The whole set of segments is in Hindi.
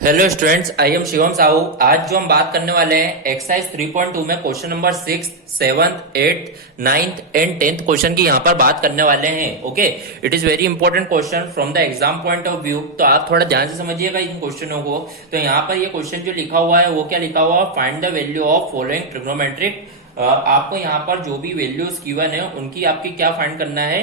Hello students, I am Shivam Sahu. आज जो हम बात करने वाले हैं एक्सरसाइज 3.2 में question number 6, 7th, 8th, 9th and 10th question की यहाँ पर बात करने वाले हैं। Okay, it is very important question from the exam point of view, तो आप थोड़ा ध्यान से समझिएगा इन क्वेश्चनों को। तो यहाँ पर ये क्वेश्चन जो लिखा हुआ है वो क्या लिखा हुआ है, find the value of following trigonometric. आपको यहाँ पर जो भी वैल्यूज गिवन है उनकी आपकी क्या फाइंड करना है,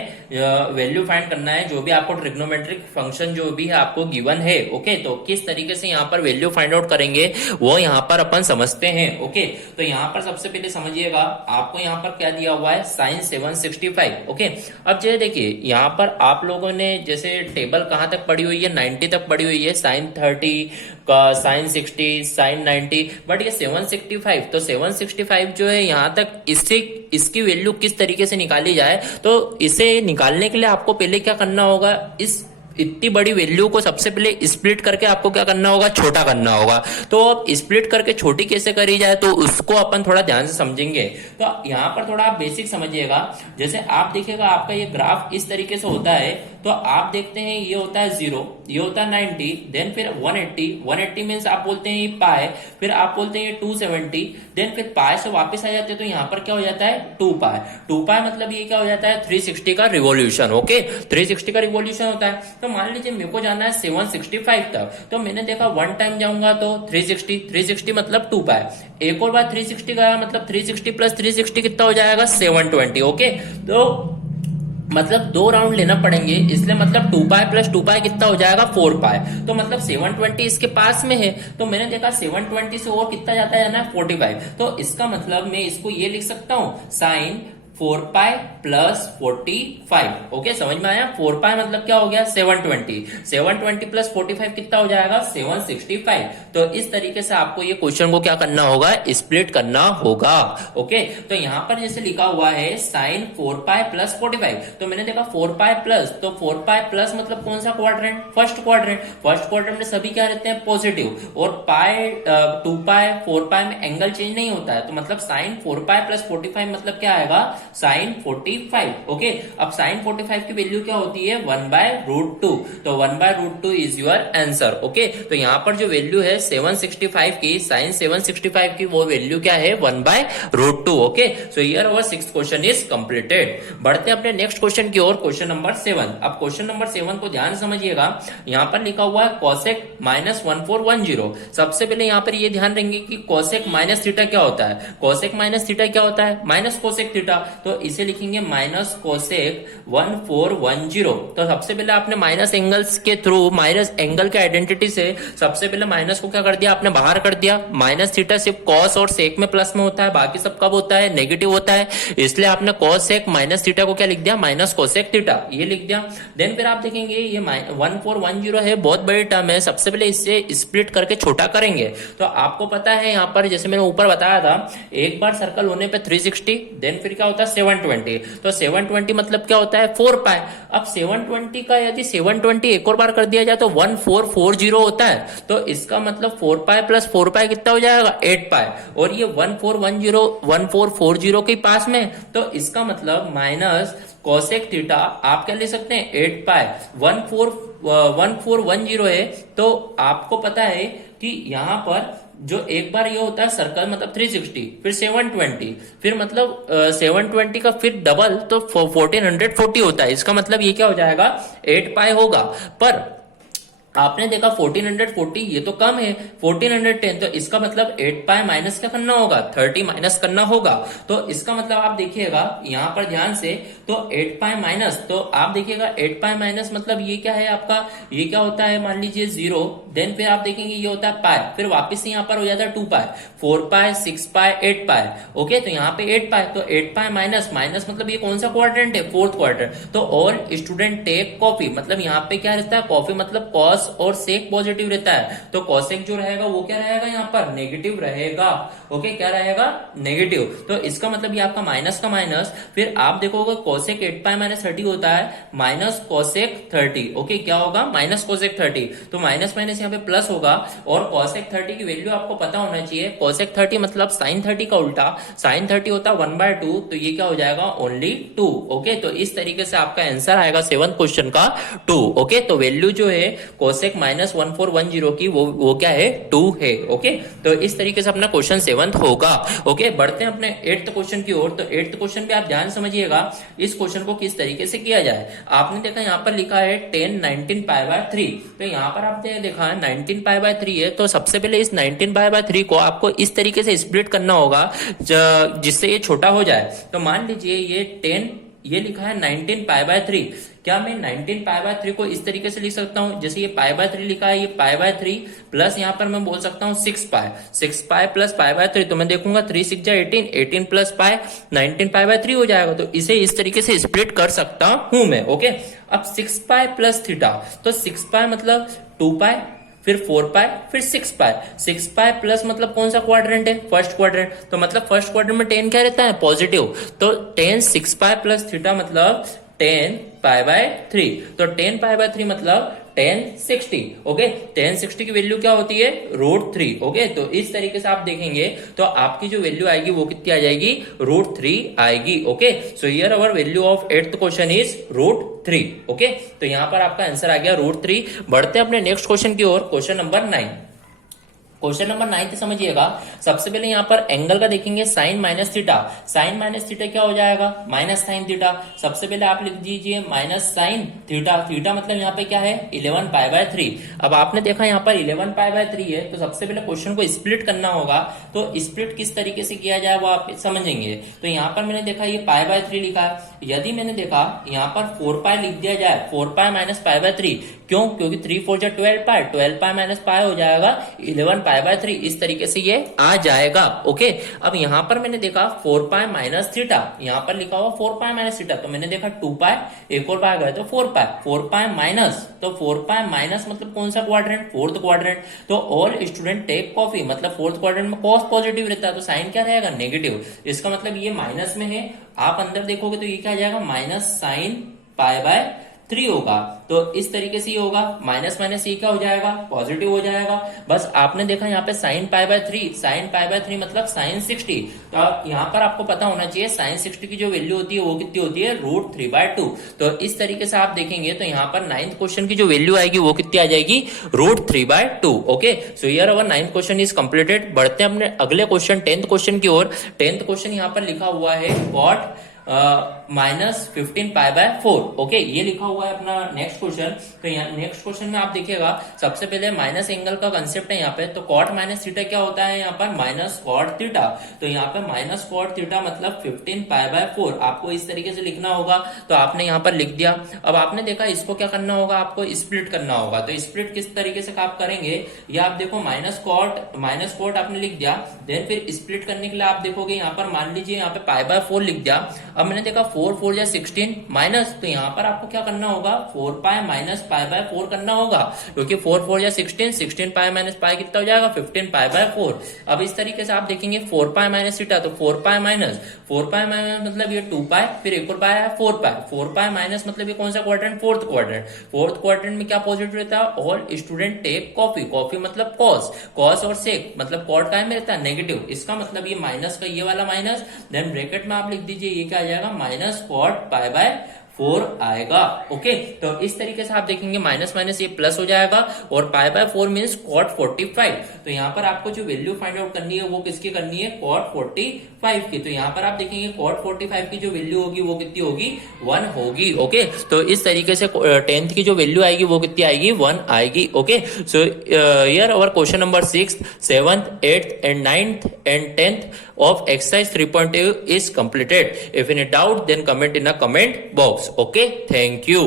वैल्यू फाइंड करना है। जो भी आपको ट्रिग्नोमेट्रिक फंक्शन जो भी है आपको गिवन है। ओके, तो किस तरीके से यहाँ पर वैल्यू फाइंड आउट करेंगे वो यहाँ पर अपन समझते हैं। ओके, तो यहाँ पर सबसे पहले समझिएगा, आपको यहाँ पर क्या दिया हुआ है, साइन 765। ओके, अब जैसे देखिए यहाँ पर आप लोगों ने जैसे टेबल कहाँ तक पढ़ी हुई है, 90 तक पढ़ी हुई है, साइन 30 का, साइन 60, साइन 90, बट ये 765। तो 765 जो है यहाँ तक, इससे इसकी वैल्यू किस तरीके से निकाली जाए, तो इसे निकालने के लिए आपको पहले क्या करना होगा, इस इतनी बड़ी वैल्यू को सबसे पहले स्प्लिट करके आपको क्या करना होगा, छोटा करना होगा। तो अब स्प्लिट करके छोटी कैसे करी जाए, तो उसको अपन थोड़ा ध्यान से समझेंगे। तो यहाँ पर थोड़ा आप बेसिक समझिएगा। जैसे आप देखिएगा आपका ये ग्राफ इस तरीके से होता है, तो आप देखते हैं ये होता है 0, ये होता है 90, देन फिर 180 मीन्स आप बोलते हैं ये पाए, फिर आप बोलते हैं ये 270, देन फिर पाए से वापस आ जाते हैं, तो यहाँ पर क्या हो जाता है 2 पाए। 2 पाए मतलब ये क्या हो जाता है, 360 का रिवॉल्यूशन। ओके, 360 का रिवॉल्यूशन होता है। तो मान लीजिए मेरे को जाना है 765 तक, तो मैंने देखा 1 टाइम जाऊंगा तो 360 मतलब 2 पाए, एक और बार 360 गया मतलब 360 प्लस 360 कितना हो जाएगा, 720। ओके, तो मतलब 2 राउंड लेना पड़ेंगे, इसलिए मतलब 2 पाए प्लस 2 पाए कितना हो जाएगा, 4 पाए। तो मतलब 720 इसके पास में है, तो मैंने देखा 720 से और कितना जाता है ना, 45। तो इसका मतलब मैं इसको ये लिख सकता हूं, साइन 4 पाई प्लस 45। ओके, समझ में आया। 4 पाई मतलब क्या हो गया, 720 प्लस 45 कितना हो जाएगा, 765। तो इस तरीके से आपको ये क्वेश्चन को क्या करना होगा, स्प्लिट करना होगा। ओके, तो यहाँ पर जैसे लिखा हुआ है साइन 4 पाई प्लस 45, तो मैंने देखा 4 पाई प्लस, तो 4 पाई प्लस मतलब कौन सा quadrant, first quadrant. First quadrant में सभी क्या रहते हैं, पॉजिटिव, और पाई 2 पाई 4 पाई में एंगल चेंज नहीं होता है, तो मतलब साइन 4 पाई प्लस 45 मतलब क्या आएगा, साइन 45। ओके, अब साइन 45 की वैल्यू क्या होती है, 1/√2। तो 1/√2 इज योर आंसर। ओके, तो यहाँ पर जो वैल्यू है 765 की, साइन 765 की, वो वैल्यू क्या है, 1/√2। Okay, so here our 6th question is completed. बढ़ते हैं अपने नेक्स्ट क्वेश्चन की ओर, क्वेश्चन नंबर 7। अब क्वेश्चन नंबर 7 को ध्यान से समझिएगा। यहाँ पर लिखा हुआ है कोसेक -1410। सबसे पहले यहाँ पर ये ध्यान रखेंगे कि कोसेक माइनस थीटा क्या होता है। कोसेक माइनस थीटा क्या होता है, माइनस कोसेक थीटा। तो इसे लिखेंगे माइनस कोसेक 1410। तो सबसे पहले आपने माइनस एंगल्स के थ्रू, माइनस एंगल के आइडेंटिटी से सबसे पहले माइनस को क्या कर दिया, आपने बाहर कर दिया। माइनस थीटा सिर्फ कॉस और सेक में प्लस में होता है, बाकी सब कब होता है, नेगेटिव होता है। इसलिए आपने कॉस सेक माइनस थीटा को क्या लिख दिया, माइनस कोसेक थीटा, ये लिख दिया। देन फिर आप देखेंगे ये 1410 है, बहुत बड़ी टर्म है। सबसे पहले इससे स्प्लिट करके छोटा करेंगे। तो आपको पता है यहाँ पर जैसे मैंने ऊपर बताया था, एक बार सर्कल होने पे 360, देन फिर क्या होता है 720। तो 720 मतलब क्या होता है, 4 पाए। अब 720 का यदि 720 एक और बार कर दिया जाए तो 1440 होता है। तो इसका मतलब 4 पाए प्लस 4 पाए कितना हो जाएगा, 8 पाए। और ये 1440 के पास में, तो इसका मतलब माइनस कोसेक थीटा आप क्या ले सकते हैं, 8 पाए। 1410 है, तो आपको पता है कि यहां पर जो एक बार ये होता है सर्कल मतलब 360, फिर 720, फिर मतलब 720 का फिर डबल, तो 1440 होता है। इसका मतलब ये क्या हो जाएगा, 8 पाई होगा। पर आपने देखा 1440 ये तो कम है, 1410, तो इसका मतलब 8 पाई माइनस क्या करना होगा, 30 माइनस करना होगा। तो इसका मतलब आप देखिएगा यहाँ पर ध्यान से, तो 8 पाई माइनस, तो आप देखिएगा 8 पाई माइनस मतलब ये क्या है आपका, ये क्या होता है, मान लीजिए 0, देन फिर आप देखेंगे ये होता है पाई, फिर वापस से यहाँ पर हो जाता है 2 पाई, 4 पाई, 6 पाई, 8 पाई। ओके, तो यहाँ पे 8 पाई, तो 8 पाई माइनस, माइनस मतलब ये कौन सा क्वाड्रेंट है, 4th क्वाड्रेंट। तो ऑल स्टूडेंट टेक कॉपी, मतलब यहाँ पे क्या रहता है, कॉपी मतलब कॉस और सेक पॉजिटिव रहता है, तो कोसेक जो रहेगा वो क्या रहेगा, यहाँ पर नेगेटिव रहेगा। ओके, क्या रहेगा, नेगेटिव। तो इसका मतलब ये आपका माइनस का माइनस, फिर आप देखोगे कोसेक 8 पाई माइनस 30 होता है, माइनस कोसेक 30। ओके, क्या होगा, माइनस कोसेक 30। तो माइनस माइनस यहाँ पे प्लस होगा, और कोसेक 30 की वैल्यू आपको पता होना चाहिए। कोसेक 30 मतलब साइन 30 का उल्टा, साइन 30 होता है 1/2, तो ये क्या हो जाएगा, ओनली 2। ओके, तो इस तरीके से आपका आंसर आएगा 7th क्वेश्चन का 2। ओके, तो वैल्यू जो है कोसेक -1410 की वो क्या है 2 है। ओके, तो इस तरीके से अपना क्वेश्चन 7th होगा। ओके, बढ़ते हैं अपने 8th क्वेश्चन की ओर। तो 8th क्वेश्चन भी आप ध्यान समझिएगा इस क्वेश्चन को किस तरीके से किया जाए। आपने देखा यहाँ पर लिखा है 10 19 π/3। तो यहाँ पर आपने देखा 19 π/3 है, तो सबसे पहले इस 19 π/3 को आपको इस तरीके से स्प्लिट करना होगा जिससे ये छोटा हो जाए। तो मान लीजिए ये 10, ये लिखा है 19 π/3। क्या मैं 19 π/3 को इस तरीके से लिख सकता हूं, जैसे ये π/3 लिखा है, ये π/3 प्लस यहाँ पर मैं बोल सकता हूँ 6 π प्लस π/3। तो मैं देखूंगा 3 6 जा 18, 18 प्लस π 19 π/3 हो जाएगा। तो इसे इस तरीके से स्प्लिट कर सकता हूं मैं। ओके, अब 6 π प्लस थीटा, तो 6 π मतलब 2 π, फिर 4 π, फिर 6 π। 6 π प्लस मतलब कौन सा क्वाड्रेंट है, फर्स्ट क्वाड्रेंट। तो मतलब फर्स्ट क्वाड्रेंट में 10 क्या रहता है, पॉजिटिव। तो 10 6 π प्लस थीटा मतलब 10 π/3। तो 10 π/3 मतलब 10 60। ओके, 10 60 की वैल्यू क्या होती है, √3। ओके, तो इस तरीके से आप देखेंगे तो आपकी जो वैल्यू आएगी वो कितनी आ जाएगी, √3 आएगी। Okay, so here our value of 8th question is √3। Okay, तो यहां पर आपका आंसर आ गया √3। बढ़ते हैं अपने नेक्स्ट क्वेश्चन की ओर, क्वेश्चन नंबर 9। क्वेश्चन नंबर 9 समझिएगा। सबसे पहले यहाँ पर एंगल का देखेंगे sine minus theta. Sine minus theta क्या हो जाएगा, माइनस साइन थीटा। सबसे पहले आप लिख दीजिए माइनस साइन थीटा। थीटा मतलब यहाँ पे क्या है, 11 π/3। अब आपने देखा यहाँ पर 11 π/3 है, तो सबसे पहले क्वेश्चन को स्प्लिट करना होगा। तो स्प्लिट किस तरीके से किया जाए वो आप समझेंगे। तो यहाँ पर मैंने देखा ये π/3 लिखा है। यदि मैंने देखा यहाँ पर 4 π लिख दिया जाए, 4 π माइनस π/3, क्यों, क्योंकि 3 4 जा 12 π, 12 π माइनस π हो जाएगा 11 π/3। इस तरीके से ये आ जाएगा। ओके, अब यहाँ पर मैंने देखा 4 π माइनस थीटा, यहाँ पर लिखा हुआ 4 π माइनस थीटा। तो मैंने देखा 2 π, एक और π गए तो 4 π, 4 π माइनस, तो 4 π माइनस मतलब कौन सा क्वाड्रेंट, फोर्थ क्वाड्रेंट। तो ऑल स्टूडेंट टेक कॉफी मतलब फोर्थ क्वाड्रेंट में कॉस पॉजिटिव रहता है, तो साइन क्या रहेगा, नेगेटिव। इसका मतलब ये माइनस में है। आप अंदर देखोगे तो ये क्या आ जाएगा, माइनस साइन π/3 होगा। तो इस तरीके से ये होगा, माइनस माइनस ये क्या हो जाएगा, पॉजिटिव हो जाएगा। बस आपने देखा यहाँ पे साइन π/3, साइन π/3 मतलब साइन 60। तो यहाँ पर आपको पता होना चाहिए साइन 60 की जो वैल्यू होती है वो कितनी होती है, √3/2। तो इस तरीके से आप देखेंगे तो यहाँ पर 9th क्वेश्चन की जो वैल्यू आएगी वो कितनी आ जाएगी, √3/2। Okay, so here our 9th question is completed. बढ़ते हैं अपने अगले क्वेश्चन 10th क्वेश्चन की ओर। 10th क्वेश्चन यहाँ पर लिखा हुआ है कॉट -15 π/4। ओके, ये लिखा हुआ है अपना नेक्स्ट क्वेश्चन। तो यहाँ नेक्स्ट क्वेश्चन में आप देखिएगा सबसे पहले माइनस एंगल का कंसेप्ट है यहाँ पे। तो कॉट माइनस थीटा क्या होता है, यहाँ पर माइनस कॉट थीटा। तो यहाँ पे माइनस कॉट थीटा मतलब 15 π/4 आपको इस तरीके से लिखना होगा। तो आपने यहाँ पर लिख दिया। अब आपने देखा इसको क्या करना होगा, आपको स्प्लिट करना होगा। तो स्प्लिट किस तरीके से आप करेंगे, ये आप देखो माइनस कॉट आपने लिख दिया। देन फिर स्प्लिट करने के लिए आप देखोगे यहाँ पर मान लीजिए यहाँ पे π/4 लिख दिया। अब मैंने देखा 4 4 या 16 माइनस, तो यहाँ पर आपको क्या करना होगा, 4 π माइनस π/4 करना होगा, क्योंकि 4 4 या 16, 16 π माइनस π कितना हो जाएगा, 15 π/4। अब इस तरीके से आप देखेंगे 4 π माइनस थीटा, तो 4 π माइनस मतलब ये 2 π, फिर एक और π है 4 π। 4 π माइनस मतलब ये कौन सा quadrant, fourth quadrant. Fourth quadrant में क्या पॉजिटिव रहता है, all student take coffee. Coffee मतलब कॉस, कॉस और सेक मतलब कॉट का में रहता है, नेगेटिव। इसका मतलब ये माइनस का ये वाला माइनस, देन ब्रैकेट में आप लिख दीजिए ये क्या आ जाएगा, माइनस कॉट π/4 आएगा। ओके, तो इस तरीके से आप देखेंगे माइनस माइनस ये प्लस हो जाएगा और π/4 मींस कॉट 45। तो यहाँ पर आपको जो वैल्यू फाइंड आउट करनी है वो किसकी करनी है, कॉट 45 की। तो यहाँ पर आप देखेंगे कॉट 45 की जो वैल्यू होगी वो कितनी होगी, 1 होगी। ओके, तो इस तरीके से 10th की जो वैल्यू आएगी वो कितनी आएगी, 1 आएगी। Okay, so here our question number 6, 7th, 8th and 9th and 10th of exercise 3.2 is completed. If any doubt then comment in a comment box. Okay, thank you.